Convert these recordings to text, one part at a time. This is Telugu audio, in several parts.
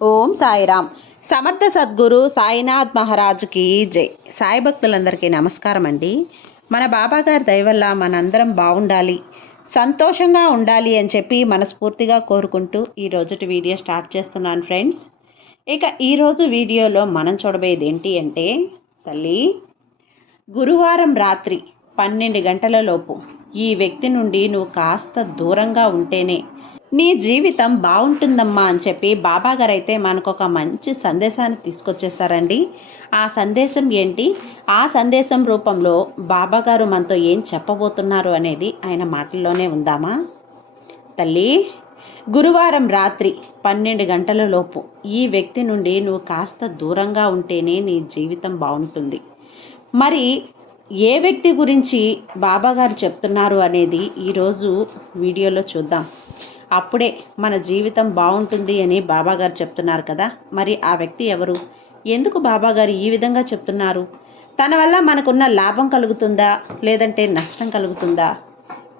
ఓం సాయిరామ్. సమర్థ సద్గురు సాయినాథ్ మహారాజుకి జై. సాయి భక్తులందరికీ నమస్కారం అండి. మన బాబాగారి దయ వల్ల మనందరం బాగుండాలి, సంతోషంగా ఉండాలి అని చెప్పి మనస్ఫూర్తిగా కోరుకుంటూ ఈ రోజుటి వీడియో స్టార్ట్ చేస్తున్నాను ఫ్రెండ్స్. ఇక ఈరోజు వీడియోలో మనం చూడబోయేది ఏంటి అంటే, తల్లి, గురువారం రాత్రి 12 గంటల లోపు ఈ వ్యక్తి నుండి నువ్వు కాస్త దూరంగా ఉంటేనే నీ జీవితం బాగుంటుందమ్మా అని చెప్పి బాబాగారు అయితే మనకు ఒక మంచి సందేశాన్ని తీసుకొచ్చేసారండి. ఆ సందేశం ఏంటి, ఆ సందేశం రూపంలో బాబాగారు మనతో ఏం చెప్పబోతున్నారు అనేది ఆయన మాటల్లోనే ఉందామా. తల్లి, గురువారం రాత్రి 12 గంటల లోపు ఈ వ్యక్తి నుండి నువ్వు కాస్త దూరంగా ఉంటేనే నీ జీవితం బాగుంటుంది. మరి ఏ వ్యక్తి గురించి బాబాగారు చెప్తున్నారు అనేది ఈరోజు వీడియోలో చూద్దాం. అప్పుడే మన జీవితం బాగుంటుంది అని బాబాగారు చెప్తున్నారు కదా. మరి ఆ వ్యక్తి ఎవరు, ఎందుకు బాబాగారు ఈ విధంగా చెప్తున్నారు, తన వల్ల మనకున్న లాభం కలుగుతుందా లేదంటే నష్టం కలుగుతుందా?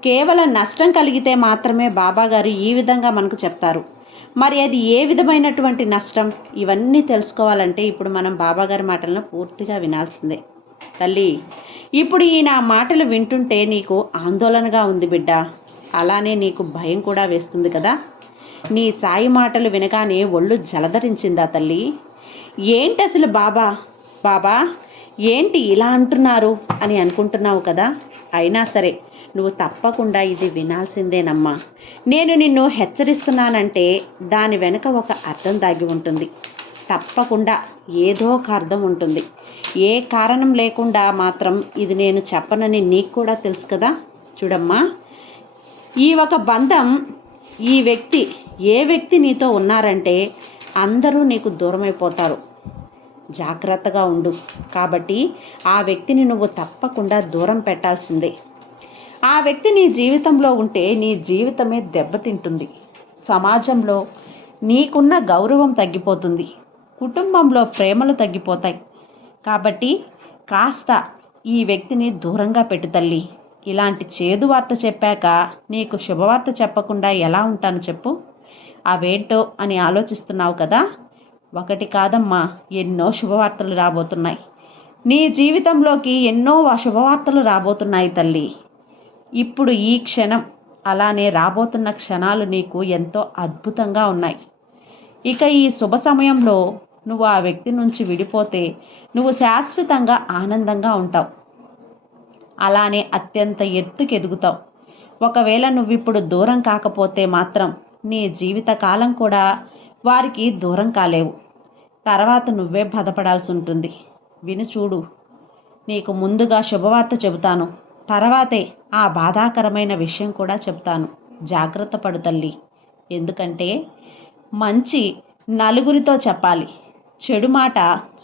కేవలం నష్టం కలిగితే మాత్రమే బాబాగారు ఈ విధంగా మనకు చెప్తారు. మరి అది ఏ విధమైనటువంటి నష్టం, ఇవన్నీ తెలుసుకోవాలంటే ఇప్పుడు మనం బాబాగారి మాటలను పూర్తిగా వినాల్సిందే. తల్లి, ఇప్పుడు ఈ నా మాటలు వింటుంటే నీకు ఆందోళనగా ఉంది బిడ్డ, అలానే నీకు భయం కూడా వేస్తుంది కదా. నీ సాయి మాటలు వినగానే ఒళ్ళు జలధరించిందా తల్లి? ఏంటి అసలు బాబా ఏంటి ఇలా అంటున్నారు అని అనుకుంటున్నావు కదా. అయినా సరే నువ్వు తప్పకుండా ఇది వినాల్సిందేనమ్మా. నేను నిన్ను హెచ్చరిస్తున్నానంటే దాని వెనుక ఒక అర్థం దాగి ఉంటుంది. తప్పకుండా ఏదో ఒక అర్థం ఉంటుంది. ఏ కారణం లేకుండా మాత్రం ఇది నేను చెప్పనని నీకు కూడా తెలుసు కదా. చూడమ్మా, ఈ ఒక బంధం, ఈ వ్యక్తి, ఏ వ్యక్తి నీతో ఉన్నారంటే అందరూ నీకు దూరమైపోతారు. జాగ్రత్తగా ఉండు. కాబట్టి ఆ వ్యక్తిని నువ్వు తప్పకుండా దూరం పెట్టాల్సిందే. ఆ వ్యక్తి నీ జీవితంలో ఉంటే నీ జీవితమే దెబ్బతింటుంది. సమాజంలో నీకున్న గౌరవం తగ్గిపోతుంది. కుటుంబంలో ప్రేమలు తగ్గిపోతాయి. కాబట్టి కాస్త ఈ వ్యక్తిని దూరంగా పెట్టు తల్లి. ఇలాంటి చేదు వార్త చెప్పాక నీకు శుభవార్త చెప్పకుండా ఎలా ఉంటాను చెప్పు. అవేంటో అని ఆలోచిస్తున్నావు కదా. ఒకటి కాదమ్మా, ఎన్నో శుభవార్తలు రాబోతున్నాయి. నీ జీవితంలోకి ఎన్నో శుభవార్తలు రాబోతున్నాయి తల్లి. ఇప్పుడు ఈ క్షణం, అలానే రాబోతున్న క్షణాలు నీకు ఎంతో అద్భుతంగా ఉన్నాయి. ఇక ఈ శుభ సమయంలో నువ్వు ఆ వ్యక్తి నుంచి విడిపోతే నువ్వు శాశ్వతంగా ఆనందంగా ఉంటావు. అలానే అత్యంత ఎత్తుకు ఎదుగుతావు. ఒకవేళ నువ్విప్పుడు దూరం కాకపోతే మాత్రం నీ జీవితకాలం కూడా వారికి దూరం కాలేవు. తర్వాత నువ్వే బాధపడాల్సి ఉంటుంది. విను చూడు, నీకు ముందుగా శుభవార్త చెబుతాను, తర్వాతే ఆ బాధాకరమైన విషయం కూడా చెప్తాను. జాగ్రత్త పడు తల్లి. ఎందుకంటే మంచి నలుగురితో చెప్పాలి, చెడు మాట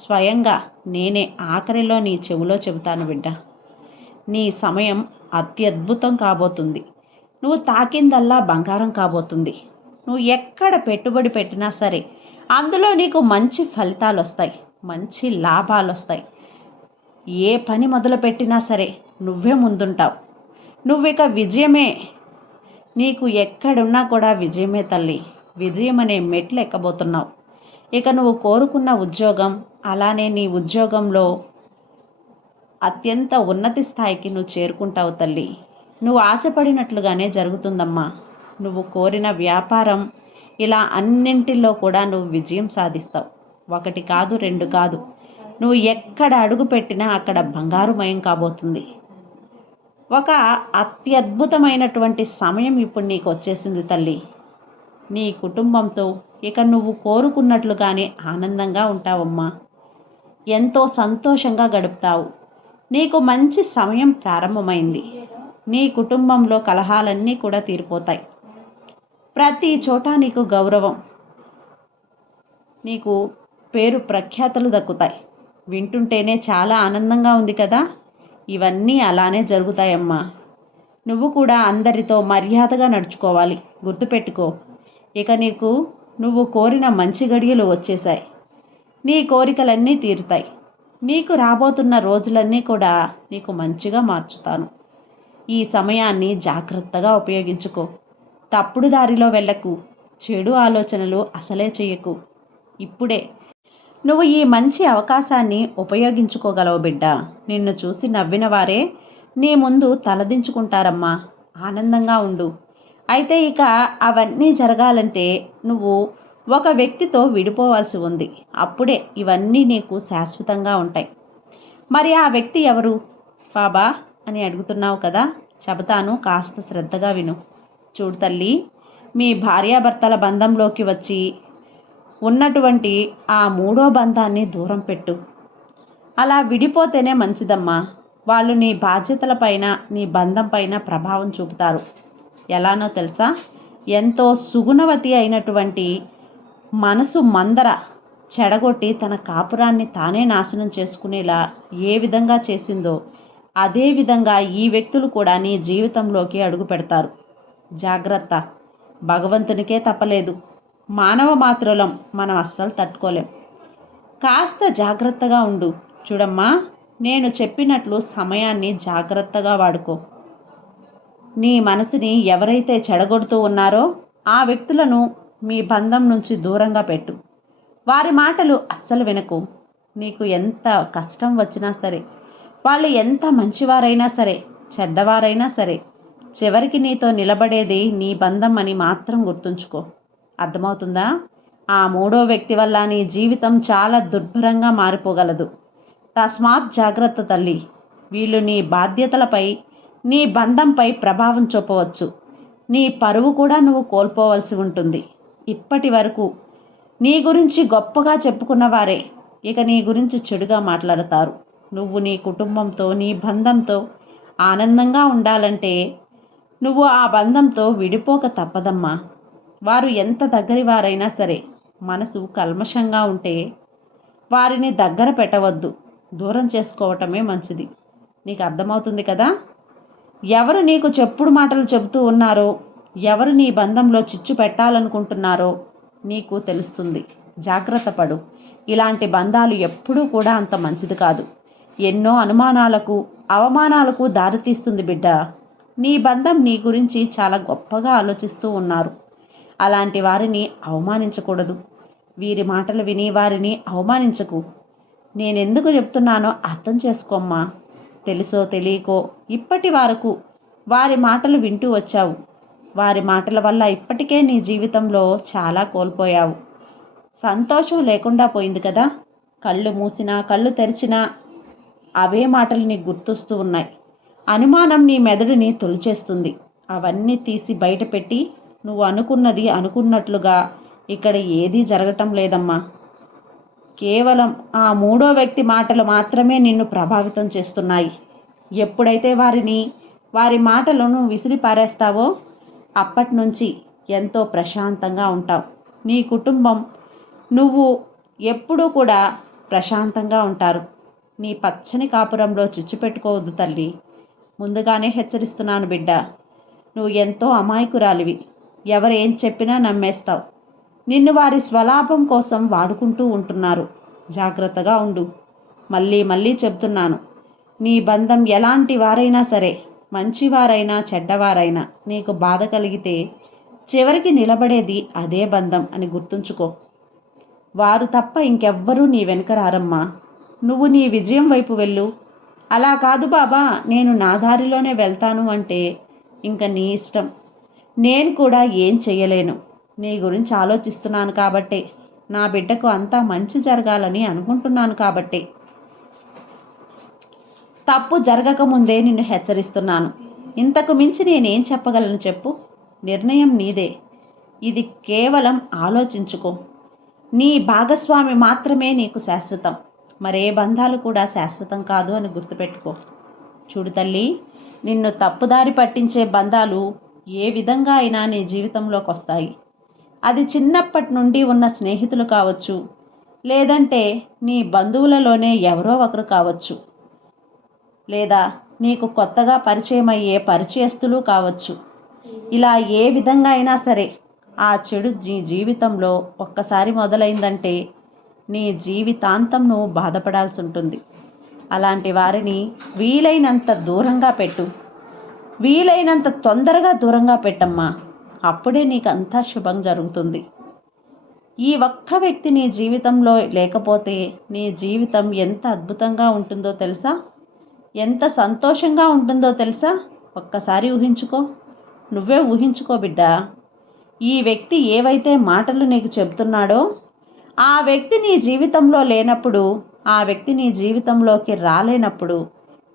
స్వయంగా నేనే ఆఖరిలో నీ చెవిలో చెబుతాను బిడ్డ. నీ సమయం అత్యద్భుతం కాబోతుంది. నువ్వు తాకిందల్లా బంగారం కాబోతుంది. నువ్వు ఎక్కడ పెట్టుబడి పెట్టినా సరే అందులో నీకు మంచి ఫలితాలు వస్తాయి, మంచి లాభాలు వస్తాయి. ఏ పని మొదలు పెట్టినా సరే నువ్వే ముందుంటావు. నువ్విక విజయమే, నీకు ఎక్కడున్నా కూడా విజయమే తల్లి. విజయం అనే మెట్లు ఎక్కబోతున్నావు. ఇక నువ్వు కోరుకున్న ఉద్యోగం, అలానే నీ ఉద్యోగంలో అత్యంత ఉన్నతి స్థాయికి నువ్వు చేరుకుంటావు తల్లి. నువ్వు ఆశపడినట్లుగానే జరుగుతుందమ్మా. నువ్వు కోరిన వ్యాపారం, ఇలా అన్నింటిలో కూడా నువ్వు విజయం సాధిస్తావు. ఒకటి కాదు, రెండు కాదు, నువ్వు ఎక్కడ అడుగు పెట్టినా అక్కడ బంగారుమయం కాబోతుంది. ఒక అత్యద్భుతమైనటువంటి సమయం ఇప్పుడు నీకు వచ్చేసింది తల్లి. నీ కుటుంబంతో ఇక నువ్వు కోరుకున్నట్లుగానే ఆనందంగా ఉంటావమ్మా. ఎంతో సంతోషంగా గడుపుతావు. నీకు మంచి సమయం ప్రారంభమైంది. నీ కుటుంబంలో కలహాలన్నీ కూడా తీరిపోతాయి. ప్రతి చోట నీకు గౌరవం, నీకు పేరు ప్రఖ్యాతలు దక్కుతాయి. వింటుంటేనే చాలా ఆనందంగా ఉంది కదా. ఇవన్నీ అలానే జరుగుతాయమ్మా. నువ్వు కూడా అందరితో మర్యాదగా నడుచుకోవాలి. గుర్తుపెట్టుకో, ఇక నువ్వు కోరిన మంచి గడియలు వచ్చేసాయి. నీ కోరికలన్నీ తీరుతాయి. నీకు రాబోతున్న రోజులన్నీ కూడా నీకు మంచిగా మార్చుతాను. ఈ సమయాన్ని జాగ్రత్తగా ఉపయోగించుకో. తప్పుడు దారిలో వెళ్ళకు. చెడు ఆలోచనలు అసలే చేయకు. ఇప్పుడే నువ్వు ఈ మంచి అవకాశాన్ని ఉపయోగించుకోగలవు బిడ్డ. నిన్ను చూసి నవ్విన వారే నీ ముందు తలదించుకుంటారమ్మా. ఆనందంగా ఉండు. అయితే ఇక అవన్నీ జరగాలంటే నువ్వు ఒక వ్యక్తితో విడిపోవాల్సి ఉంది. అప్పుడే ఇవన్నీ నీకు శాశ్వతంగా ఉంటాయి. మరి ఆ వ్యక్తి ఎవరు బాబా అని అడుగుతున్నావు కదా? చెబుతాను, కాస్త శ్రద్ధగా విను. చూడు తల్లి, మీ భార్యాభర్తల బంధంలోకి వచ్చి ఉన్నటువంటి ఆ మూడో బంధాన్ని దూరం పెట్టు. అలా విడిపోతేనే మంచిదమ్మా. వాళ్ళు నీ బాధ్యతలపైన, నీ బంధం పైన ప్రభావం చూపుతారు. ఎలానో తెలుసా? ఎంతో సుగుణవతి అయినటువంటి మనసు మందర చెడగొట్టి తన కాపురాన్ని తానే నాశనం చేసుకునేలా ఏ విధంగా చేసిందో అదే విధంగా ఈ వ్యక్తులు కూడా నీ జీవితంలోకి అడుగు పెడతారు. జాగ్రత్త. భగవంతునికే తప్పలేదు. మానవ మాతృలం మనం అస్సలు తట్టుకోలేం. కాస్త జాగ్రత్తగా ఉండు. చూడమ్మా, నేను చెప్పినట్లు సమయాన్ని జాగ్రత్తగా వాడుకో. నీ మనసుని ఎవరైతే చెడగొడుతూ ఉన్నారో ఆ వ్యక్తులను మీ బంధం నుంచి దూరంగా పెట్టు. వారి మాటలు అస్సలు వినకు. నీకు ఎంత కష్టం వచ్చినా సరే, వాళ్ళు ఎంత మంచివారైనా సరే, చెడ్డవారైనా సరే, చివరికి నీతో నిలబడేది నీ బంధం అని మాత్రం గుర్తుంచుకో. అర్థమవుతుందా? ఆ మూడో వ్యక్తి వల్ల నీ జీవితం చాలా దుర్భరంగా మారిపోగలదు. తస్మాత్ జాగ్రత్త తల్లి. వీళ్ళు నీ బాధ్యతలపై, నీ బంధంపై ప్రభావం చూపవచ్చు. నీ పరువు కూడా నువ్వు కోల్పోవలసి ఉంటుంది. ఇప్పటి వరకు నీ గురించి గొప్పగా చెప్పుకున్న వారే ఇక నీ గురించి చెడుగా మాట్లాడతారు. నువ్వు నీ కుటుంబంతో, నీ బంధంతో ఆనందంగా ఉండాలంటే నువ్వు ఆ బంధంతో విడిపోక తప్పదమ్మా. వారు ఎంత దగ్గరి వారైనా సరే, మనసు కల్మషంగా ఉంటే వారిని దగ్గర పెట్టవద్దు. దూరం చేసుకోవటమే మంచిది. నీకు అర్థమవుతుంది కదా? ఎవరు నీకు చెప్పుడు మాటలు చెబుతూ ఉన్నారో, ఎవరు నీ బంధంలో చిచ్చు పెట్టాలనుకుంటున్నారో నీకు తెలుస్తుంది. జాగ్రత్త పడు. ఇలాంటి బంధాలు ఎప్పుడూ కూడా అంత మంచిది కాదు. ఎన్నో అనుమానాలకు, అవమానాలకు దారితీస్తుంది బిడ్డ. నీ బంధం నీ గురించి చాలా గొప్పగా ఆలోచిస్తూ ఉన్నారు. అలాంటి వారిని అవమానించకూడదు. వీరి మాటలు విని వారిని అవమానించకు. నేనెందుకు చెప్తున్నానో అర్థం చేసుకోమ్మా. తెలుసో తెలియకో ఇప్పటి వరకు వారి మాటలు వింటూ వచ్చావు. వారి మాటల వల్ల ఇప్పటికే నీ జీవితంలో చాలా కోల్పోయావు. సంతోషం లేకుండా పోయింది కదా? కళ్ళు మూసినా కళ్ళు తెరిచినా అవే మాటలు నీకు గుర్తొస్తూ ఉన్నాయి. అనుమానం నీ మెదడుని తొలిచేస్తుంది. అవన్నీ తీసి బయటపెట్టి నువ్వు అనుకున్నది అనుకున్నట్లుగా ఇక్కడ ఏదీ జరగటం లేదమ్మా. కేవలం ఆ మూడో వ్యక్తి మాటలు మాత్రమే నిన్ను ప్రభావితం చేస్తున్నాయి. ఎప్పుడైతే వారి మాటలను విసిరిపారేస్తావో అప్పటి నుంచి ఎంతో ప్రశాంతంగా ఉంటావు. నీ కుటుంబం, నువ్వు ఎప్పుడూ కూడా ప్రశాంతంగా ఉంటారు. నీ పచ్చని కాపురంలో చిచ్చు పెట్టుకోవద్దు తల్లి. ముందుగానే హెచ్చరిస్తున్నాను బిడ్డ. నువ్వు ఎంతో అమాయకురాలివి. ఎవరు ఏం చెప్పినా నమ్మేస్తావు. నిన్ను వారి స్వలాభం కోసం వాడుకుంటూ ఉంటున్నారు. జాగ్రత్తగా ఉండు. మళ్ళీ మళ్ళీ చెప్తున్నాను, నీ బంధం ఎలాంటి వారైనా సరే, మంచివారైనా చెడ్డవారైనా, నీకు బాధ కలిగితే చివరికి నిలబడేది అదే బంధం అని గుర్తుంచుకో. వారు తప్ప ఇంకెవ్వరూ నీ వెనుక రారమ్మా. నువ్వు నీ విజయం వైపు వెళ్ళు. అలా కాదు బాబా, నేను నా దారిలోనే వెళ్తాను అంటే ఇంక నీ ఇష్టం. నేను కూడా ఏం చెయ్యలేను. నీ గురించి ఆలోచిస్తున్నాను కాబట్టే, నా బిడ్డకు అంతా మంచి జరగాలని అనుకుంటున్నాను కాబట్టే. తప్పు జరగకముందే నిన్ను హెచ్చరిస్తున్నాను. ఇంతకు మించి నేనేం చెప్పగలను చెప్పు? నిర్ణయం నీదే. ఇది కేవలం ఆలోచించుకో. నీ భాగస్వామి మాత్రమే నీకు శాశ్వతం. మరే బంధాలు కూడా శాశ్వతం కాదు అని గుర్తుపెట్టుకో. చూడు తల్లి, నిన్ను తప్పుదారి పట్టించే బంధాలు ఏ విధంగా అయినా నీ జీవితంలోకి వస్తాయి. అది చిన్నప్పటి నుండి ఉన్న స్నేహితులు కావచ్చు, లేదంటే నీ బంధువులలోనే ఎవరో ఒకరు కావచ్చు, లేదా నీకు కొత్తగా పరిచయం అయ్యే పరిచయస్తులు కావచ్చు. ఇలా ఏ విధంగా అయినా సరే ఆ చెడు నీ జీవితంలో ఒక్కసారి మొదలైందంటే నీ జీవితాంతం నువ్వు బాధపడాల్సి ఉంటుంది. అలాంటి వారిని వీలైనంత దూరంగా పెట్టు. వీలైనంత తొందరగా దూరంగా పెట్టమ్మా. అప్పుడే నీకు అంతా శుభం జరుగుతుంది. ఈ ఒక్క వ్యక్తి నీ జీవితంలో లేకపోతే నీ జీవితం ఎంత అద్భుతంగా ఉంటుందో తెలుసా? ఎంత సంతోషంగా ఉంటుందో తెలుసా? ఒక్కసారి ఊహించుకో. నువ్వే ఊహించుకో బిడ్డా. ఈ వ్యక్తి ఏవైతే మాటలు నీకు చెబుతున్నాడో ఆ వ్యక్తి నీ జీవితంలో లేనప్పుడు, ఆ వ్యక్తి నీ జీవితంలోకి రాలేనప్పుడు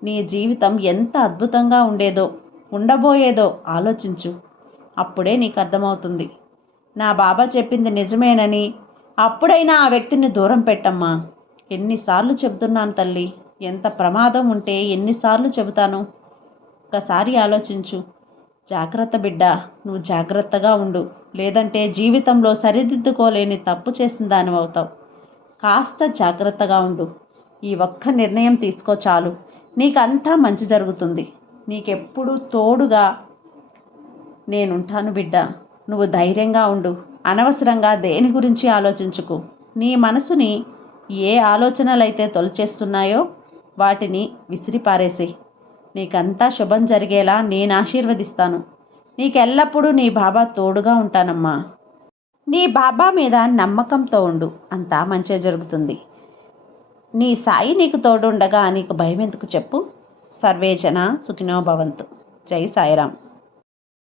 నీ జీవితం ఎంత అద్భుతంగా ఉండబోయేదో ఆలోచించు. అప్పుడే నీకు అర్థమవుతుంది. నా బాబా చెప్పింది నిజమేనని. అప్పుడైనా ఆ వ్యక్తిని దూరం పెట్టమ్మా. ఎన్నిసార్లు చెబుతున్నాను తల్లి, ఎంత ప్రమాదం ఉంటే ఎన్నిసార్లు చెబుతాను. ఒక్కసారి ఆలోచించు. జాగ్రత్త బిడ్డ, నువ్వు జాగ్రత్తగా ఉండు. లేదంటే జీవితంలో సరిదిద్దుకోలేని తప్పు చేసిన దానివి అవుతావు. కాస్త జాగ్రత్తగా ఉండు. ఈ ఒక్క నిర్ణయం తీసుకో చాలు. నీకంతా మంచి జరుగుతుంది. నీకెప్పుడు తోడుగా నేనుంటాను బిడ్డ. నువ్వు ధైర్యంగా ఉండు. అనవసరంగా దేని గురించి ఆలోచించుకు. నీ మనసుని ఏ ఆలోచనలైతే తొలిచేస్తున్నాయో వాటిని విసిరిపారేసేయి. నీకంతా శుభం జరిగేలా నేను ఆశీర్వదిస్తాను. నీకెల్లప్పుడూ నీ బాబా తోడుగా ఉంటానమ్మా. నీ బాబా మీద నమ్మకంతో ఉండు. అంతా మంచిగా జరుగుతుంది. నీ సాయి నీకు తోడుండగా నీకు భయం ఎందుకు చెప్పు? సర్వేజన సుఖినో భవంతు. జై సాయిరాం.